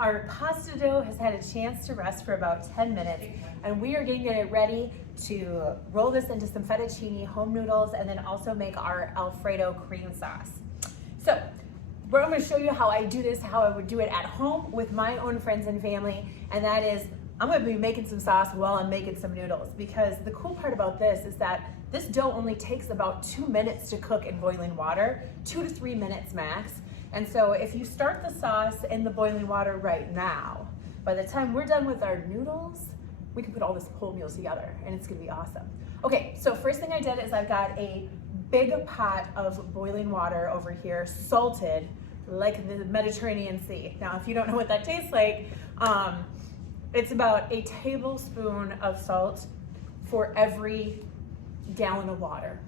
Our pasta dough has had a chance to rest for about 10 minutes, and we are getting it ready to roll this into some fettuccine, home noodles, and then also make our Alfredo cream sauce. So, I'm going to show you how I do this, how I would do it at home with my own friends and family, and that is I'm going to be making some sauce while I'm making some noodles, because the cool part about this is that this dough only takes about 2 minutes to cook in boiling water, 2 to 3 minutes max. And so if you start the sauce in the boiling water right now, by the time we're done with our noodles, we can put all this whole meal together and it's gonna be awesome. Okay, so first thing I did is I've got a big pot of boiling water over here, salted like the Mediterranean Sea. Now, if you don't know what that tastes like, it's about a tablespoon of salt for every gallon of water,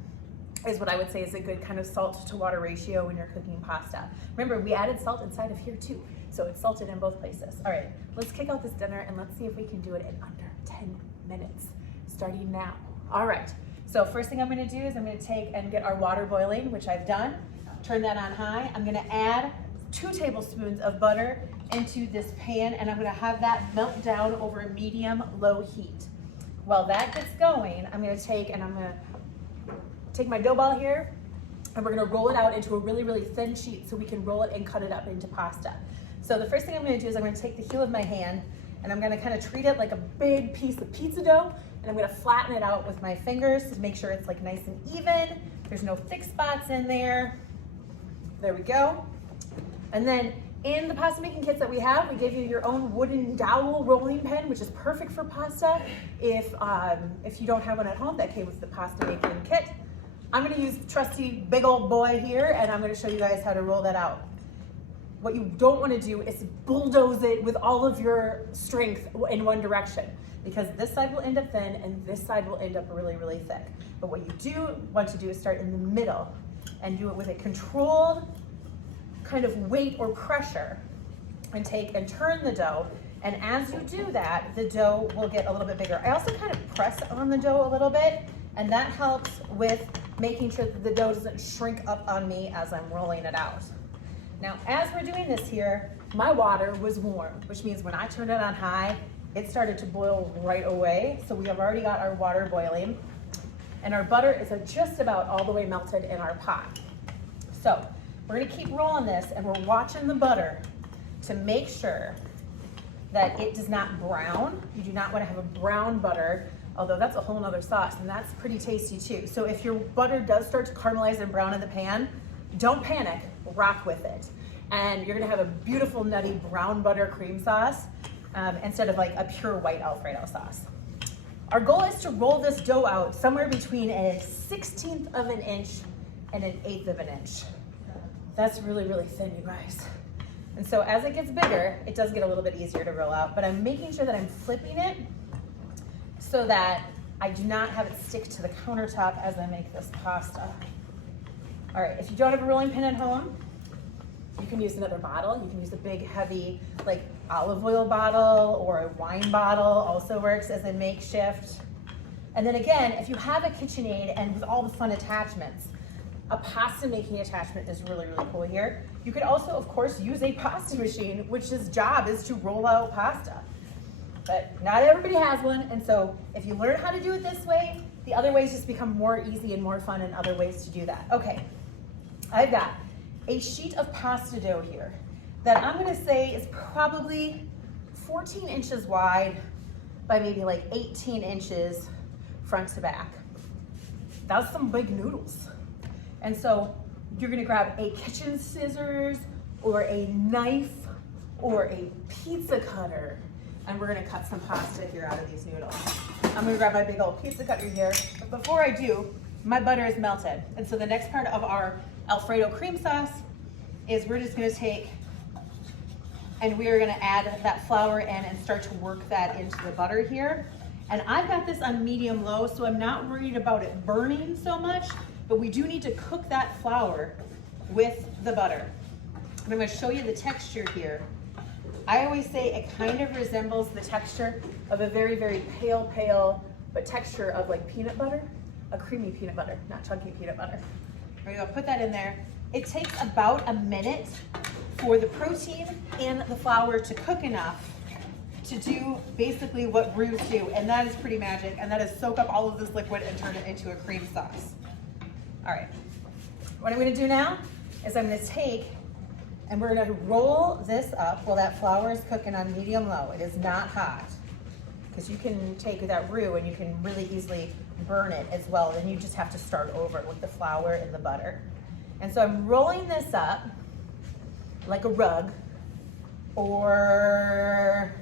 is what I would say is a good kind of salt to water ratio when you're cooking pasta. Remember, we added salt inside of here too, so it's salted in both places. All right, let's kick out this dinner and let's see if we can do it in under 10 minutes, starting now. All right, so first thing I'm gonna do is I'm gonna take and get our water boiling, which I've done, turn that on high. I'm gonna add 2 tablespoons of butter into this pan, and I'm gonna have that melt down over a medium-low heat. While that gets going, I'm gonna take my dough ball here, and we're gonna roll it out into a really, really thin sheet so we can roll it and cut it up into pasta. So the first thing I'm gonna do is I'm gonna take the heel of my hand and I'm gonna kind of treat it like a big piece of pizza dough, and I'm gonna flatten it out with my fingers to make sure it's like nice and even. There's no thick spots in there. There we go. And then in the pasta making kits that we have, we give you your own wooden dowel rolling pin, which is perfect for pasta. If you don't have one at home, that came with the pasta making kit. I'm gonna use trusty big old boy here, and I'm gonna show you guys how to roll that out. What you don't wanna do is bulldoze it with all of your strength in one direction, because this side will end up thin and this side will end up really, really thick. But what you do want to do is start in the middle and do it with a controlled kind of weight or pressure, and take and turn the dough. And as you do that, the dough will get a little bit bigger. I also kind of press on the dough a little bit, and that helps with making sure that the dough doesn't shrink up on me as I'm rolling it out. Now, as we're doing this here, my water was warm, which means when I turned it on high, it started to boil right away. So we have already got our water boiling, and our butter is just about all the way melted in our pot. So we're gonna keep rolling this, and we're watching the butter to make sure that it does not brown. You do not wanna have a brown butter, although that's a whole nother sauce, and that's pretty tasty too. So if your butter does start to caramelize and brown in the pan, don't panic, rock with it. And you're gonna have a beautiful nutty brown butter cream sauce instead of like a pure white Alfredo sauce. Our goal is to roll this dough out somewhere between a 1/16 of an inch and an 1/8 of an inch. That's really, really thin, you guys. And so as it gets bigger, it does get a little bit easier to roll out, but I'm making sure that I'm flipping it so that I do not have it stick to the countertop as I make this pasta. All right, if you don't have a rolling pin at home, you can use another bottle. You can use a big, heavy, like olive oil bottle, or a wine bottle also works as a makeshift. And then again, if you have a KitchenAid and with all the fun attachments, a pasta making attachment is really, really cool here. You could also, of course, use a pasta machine, which its job is to roll out pasta. But not everybody has one, and so if you learn how to do it this way, the other ways just become more easy and more fun, and other ways to do that. Okay, I've got a sheet of pasta dough here that I'm gonna say is probably 14 inches wide by maybe like 18 inches front to back. That's some big noodles. And so you're gonna grab a kitchen scissors or a knife or a pizza cutter, and we're gonna cut some pasta here out of these noodles. I'm gonna grab my big old pizza cutter here, but before I do, my butter is melted. And so the next part of our Alfredo cream sauce is we're just gonna take and we are gonna add that flour in and start to work that into the butter here. And I've got this on medium low, so I'm not worried about it burning so much, but we do need to cook that flour with the butter. And I'm gonna show you the texture here. I always say it kind of resembles the texture of a very, very pale, but texture of like peanut butter, a creamy peanut butter, not chunky peanut butter. There you go, put that in there. It takes about a minute for the protein and the flour to cook enough to do basically what roux do, and that is pretty magic, and that is soak up all of this liquid and turn it into a cream sauce. All right, what I'm gonna do now is I'm gonna take and we're gonna roll this up while that flour is cooking on medium low. It is not hot, because you can take that roux and you can really easily burn it as well. Then you just have to start over with the flour and the butter. And so I'm rolling this up like a rug, or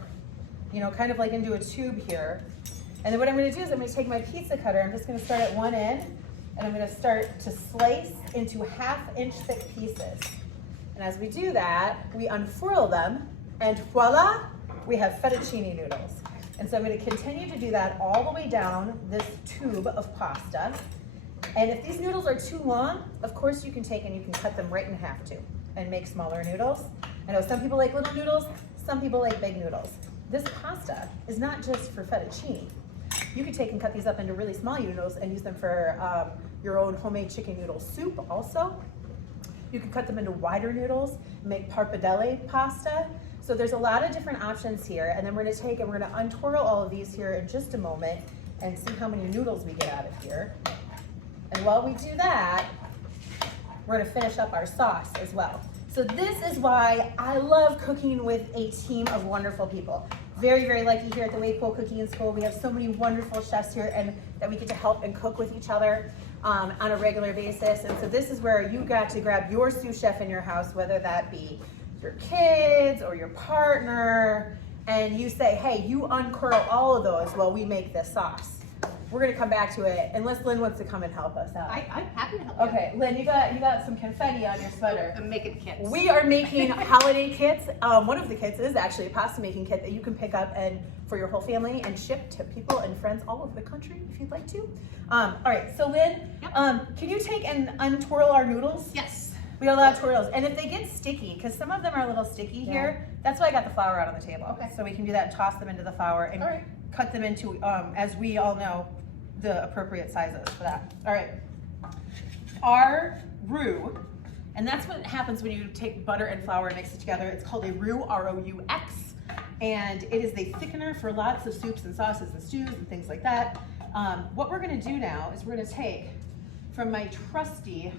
kind of like into a tube here. And then what I'm gonna do is I'm gonna take my pizza cutter, I'm just gonna start at one end, and I'm gonna start to slice into 1/2-inch thick pieces. And as we do that, we unfurl them, and voila, we have fettuccine noodles. And so I'm gonna continue to do that all the way down this tube of pasta. And if these noodles are too long, of course you can take and you can cut them right in half too, and make smaller noodles. I know some people like little noodles, some people like big noodles. This pasta is not just for fettuccine. You could take and cut these up into really small noodles and use them for your own homemade chicken noodle soup also. You can cut them into wider noodles, make pappardelle pasta. So there's a lot of different options here, and then we're gonna take and we're gonna untwirl all of these here in just a moment and see how many noodles we get out of here. And while we do that, we're gonna finish up our sauce as well. So this is why I love cooking with a team of wonderful people. Very, very lucky here at the Way Cool Cooking School. We have so many wonderful chefs here and that we get to help and cook with each other on a regular basis. And so this is where you got to grab your sous chef in your house, whether that be your kids or your partner, and you say, hey, you uncurl all of those while we make this sauce. We're gonna come back to it, unless Lynn wants to come and help us out. I'm happy to help you. Okay, Lynn, you got some confetti on your sweater. I'm making kits. We are making holiday kits. One of the kits is actually a pasta making kit that you can pick up and for your whole family and ship to people and friends all over the country if you'd like to. All right, so Lynn, Yep. Can you take and untwirl our noodles? Yes. We got a lot of twirls, and if they get sticky, because some of them are a little sticky here, that's why I got the flour out on the table. Okay. So we can do that and toss them into the flour and All right. cut them into, as we all know, the appropriate sizes for that. All right, our roux, and that's what happens when you take butter and flour and mix it together. It's called a roux, R-O-U-X, and it is the thickener for lots of soups and sauces and stews and things like that. What we're gonna do now is we're gonna take from my trusty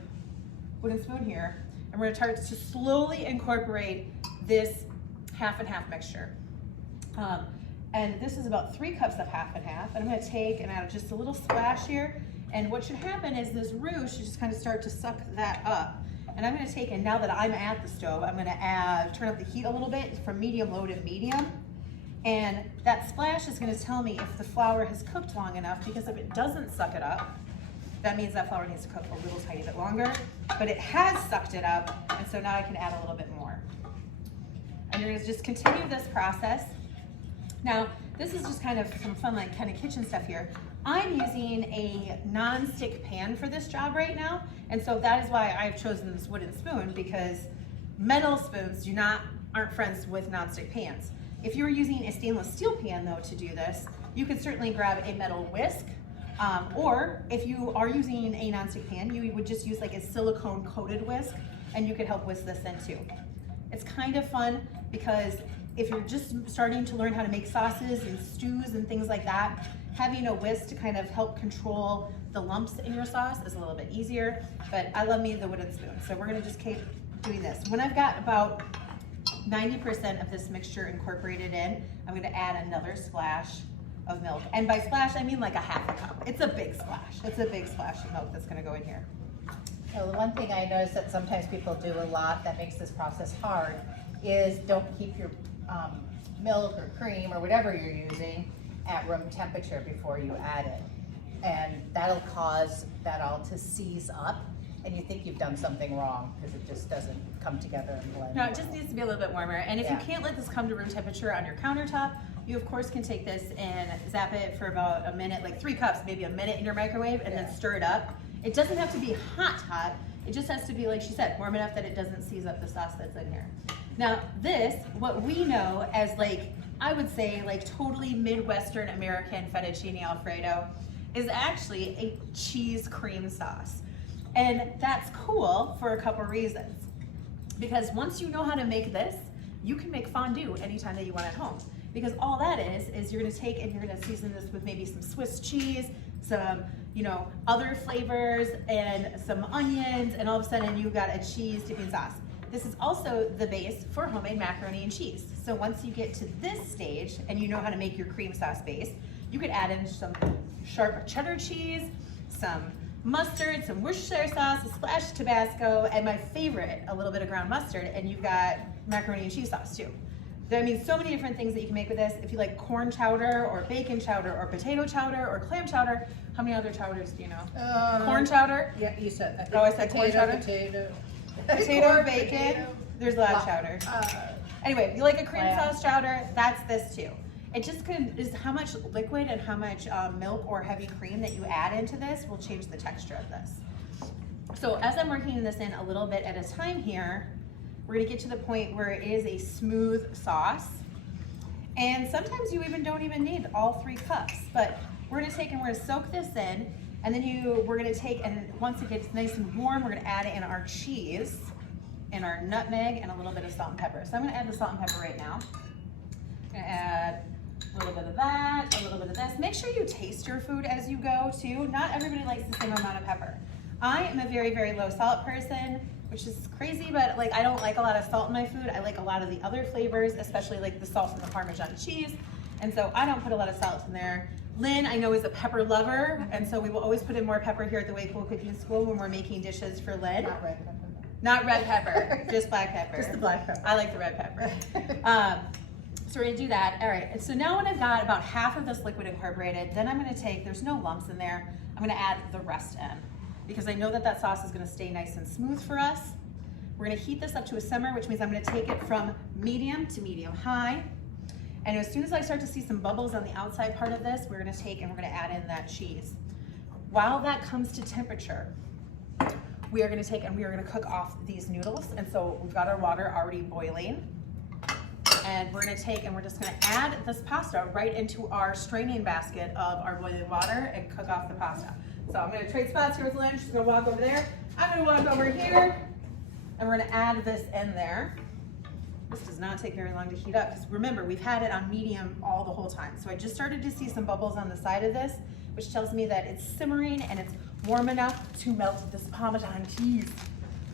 wooden spoon here, and we're gonna start to slowly incorporate this half and half mixture. And this is about 3 cups of half and half. And I'm gonna take and add just a little splash here. And what should happen is this roux should just kind of start to suck that up. And I'm gonna take, and now that I'm at the stove, I'm gonna turn up the heat a little bit from medium low to medium. And that splash is gonna tell me if the flour has cooked long enough, because if it doesn't suck it up, that means that flour needs to cook a little tiny bit longer. But it has sucked it up, and so now I can add a little bit more. And you're gonna just continue this process. Now, this is just kind of some fun, like kind of kitchen stuff here. I'm using a non-stick pan for this job right now, and so that is why I've chosen this wooden spoon, because metal spoons aren't friends with non-stick pans. If you're using a stainless steel pan though to do this, you could certainly grab a metal whisk, or if you are using a non-stick pan, you would just use like a silicone coated whisk, and you could help whisk this in too. It's kind of fun because if you're just starting to learn how to make sauces and stews and things like that, having a whisk to kind of help control the lumps in your sauce is a little bit easier, but I love me the wooden spoon. So we're gonna just keep doing this. When I've got about 90% of this mixture incorporated in, I'm gonna add another splash of milk. And by splash, I mean like a half a cup. It's a big splash. It's a big splash of milk that's gonna go in here. So the one thing I notice that sometimes people do a lot that makes this process hard is don't keep your milk or cream or whatever you're using at room temperature before you add it. And that'll cause that all to seize up, and you think you've done something wrong because it just doesn't come together and blend. No, it just needs to be a little bit warmer. And if you Yeah. can't let this come to room temperature on your countertop, you of course can take this and zap it for about a minute, like 3 cups, maybe a minute in your microwave, and then stir it up. It doesn't have to be hot. It just has to be, like she said, warm enough that it doesn't seize up the sauce that's in here. Now this, what we know as like, I would say like totally Midwestern American fettuccine Alfredo, is actually a cheese cream sauce. And that's cool for a couple reasons. Because once you know how to make this, you can make fondue anytime that you want at home. Because all that is you're gonna take and you're gonna season this with maybe some Swiss cheese, some, you know, other flavors and some onions, and all of a sudden you've got a cheese dipping sauce. This is also the base for homemade macaroni and cheese. So once you get to this stage and you know how to make your cream sauce base, you could add in some sharp cheddar cheese, some mustard, some Worcestershire sauce, a splash of Tabasco, and my favorite, a little bit of ground mustard, and you've got macaroni and cheese sauce too. I mean, so many different things that you can make with this. If you like corn chowder or bacon chowder or potato chowder or clam chowder, how many other chowders do you know? Corn chowder? Yeah, you said. I said corn chowder? Potato, bacon. Potato. There's a lot of chowder. Anyway, if you like a cream sauce chowder, that's this too. It just is how much liquid and how much milk or heavy cream that you add into this will change the texture of this. So as I'm working this in a little bit at a time here, we're gonna get to the point where it is a smooth sauce. And sometimes you don't even need all 3 cups, but we're gonna take and we're gonna soak this in, and then we're gonna take, and once it gets nice and warm, we're gonna add in our cheese and our nutmeg and a little bit of salt and pepper. So I'm gonna add the salt and pepper right now. I'm gonna add a little bit of that, a little bit of this. Make sure you taste your food as you go too. Not everybody likes the same amount of pepper. I am a very, very low salt person, which is crazy, but like I don't like a lot of salt in my food. I like a lot of the other flavors, especially like the salt from the Parmesan cheese. And so I don't put a lot of salt in there. Lynn, I know, is a pepper lover, and so we will always put in more pepper here at the Way Cool Cooking School when we're making dishes for Lynn. Not red pepper. Not red pepper, just black pepper. Just the black pepper. I like the red pepper. So we're gonna do that. All right, and so now when I've got about half of this liquid incorporated, then I'm gonna take, there's no lumps in there, I'm gonna add the rest in. Because I know that sauce is gonna stay nice and smooth for us. We're gonna heat this up to a simmer, which means I'm gonna take it from medium to medium high. And as soon as I start to see some bubbles on the outside part of this, we're gonna take and we're gonna add in that cheese. While that comes to temperature, we are gonna take and we are gonna cook off these noodles. And so we've got our water already boiling. And we're gonna take and we're just gonna add this pasta right into our straining basket of our boiling water and cook off the pasta. So I'm gonna trade spots here with Lynn. She's gonna walk over there. I'm gonna walk over here. And we're gonna add this in there. This does not take very long to heat up, because remember, we've had it on medium all the whole time. So I just started to see some bubbles on the side of this, which tells me that it's simmering and it's warm enough to melt this Parmesan cheese.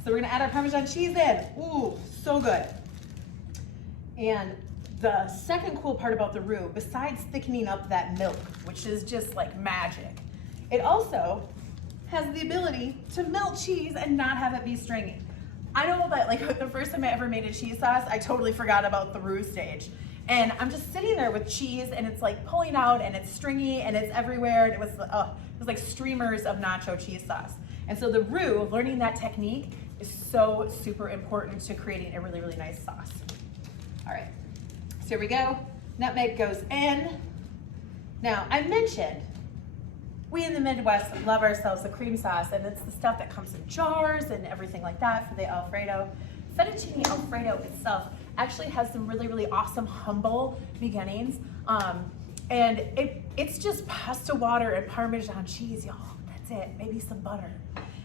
So we're gonna add our Parmesan cheese in. Ooh, so good. And the second cool part about the roux, besides thickening up that milk, which is just like magic, it also has the ability to melt cheese and not have it be stringy. I know that like the first time I ever made a cheese sauce, I totally forgot about the roux stage. And I'm just sitting there with cheese and it's like pulling out and it's stringy and it's everywhere. And it was like streamers of nacho cheese sauce. And so the roux, learning that technique is so super important to creating a really, really nice sauce. All right, so here we go. Nutmeg goes in. Now, I mentioned we in the Midwest love ourselves a cream sauce, and it's the stuff that comes in jars and everything like that for the Alfredo. Fettuccine Alfredo itself actually has some really, really awesome, humble beginnings. And it's just pasta water and Parmesan cheese, y'all. That's it, maybe some butter.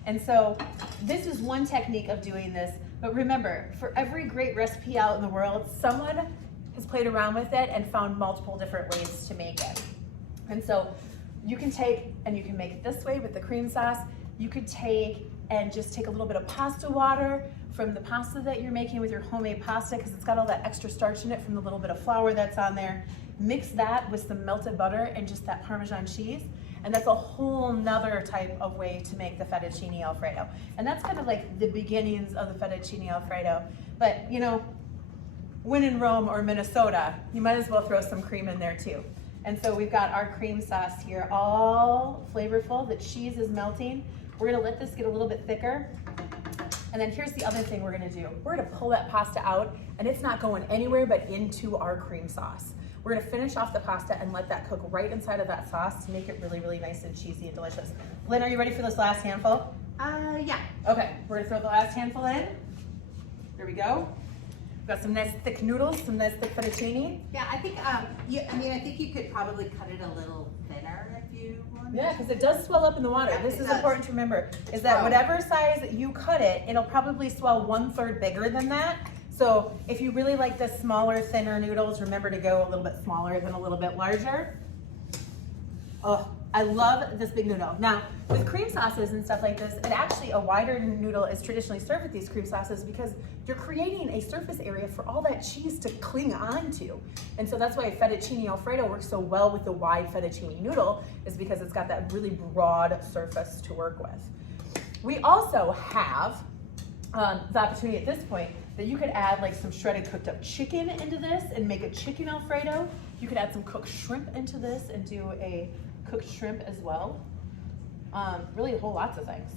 And so this is one technique of doing this, but remember, for every great recipe out in the world, someone has played around with it and found multiple different ways to make it. And so you can take and you can make it this way with the cream sauce. You could take and just take a little bit of pasta water from the pasta that you're making with your homemade pasta, because it's got all that extra starch in it from the little bit of flour that's on there. Mix that with some melted butter and just that Parmesan cheese. And that's a whole nother type of way to make the fettuccine Alfredo. And that's kind of like the beginnings of the fettuccine Alfredo. But you know, when in Rome or Minnesota, you might as well throw some cream in there too. And so we've got our cream sauce here, all flavorful. The cheese is melting. We're gonna let this get a little bit thicker. And then here's the other thing we're gonna do. We're gonna pull that pasta out, and it's not going anywhere but into our cream sauce. We're gonna finish off the pasta and let that cook right inside of that sauce to make it really, really nice and cheesy and delicious. Lynn, are you ready for this last handful? Yeah. Okay, we're gonna throw the last handful in. There we go. We've got some nice thick noodles, some nice thick fettuccine. Yeah, I think, I think you could probably cut it a little thinner if you wanted Yeah, because it does swell up in the water. Yeah, This it is does. important to remember, is that Wow. whatever size you cut it, it'll probably swell 1/3 bigger than that. So if you really like the smaller, thinner noodles, remember to go a little bit smaller than a little bit larger. Oh, I love this big noodle. Now, with cream sauces and stuff like this, and actually a wider noodle is traditionally served with these cream sauces because you're creating a surface area for all that cheese to cling onto. And so that's why fettuccine Alfredo works so well with the wide fettuccine noodle, is because it's got that really broad surface to work with. We also have the opportunity at this point that you could add like some shredded cooked up chicken into this and make a chicken Alfredo. You could add some cooked shrimp into this and do a cooked shrimp as well. Really whole lots of things.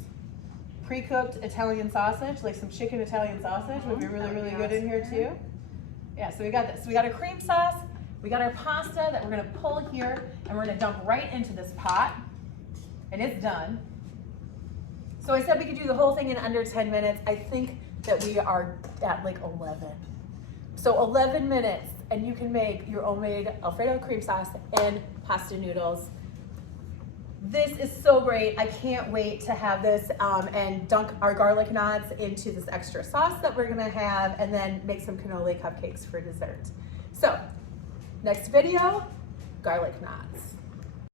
Pre-cooked Italian sausage, like some chicken Italian sausage would be really, really good in here too. Yeah, so we got this. We got our cream sauce, we got our pasta that we're gonna pull here and we're gonna dump right into this pot, and it's done. So I said we could do the whole thing in under 10 minutes. I think that we are at like 11. So 11 minutes and you can make your homemade Alfredo cream sauce and pasta noodles. This is so great. I can't wait to have this and dunk our garlic knots into this extra sauce that we're gonna have, and then make some cannoli cupcakes for dessert. So next video, garlic knots.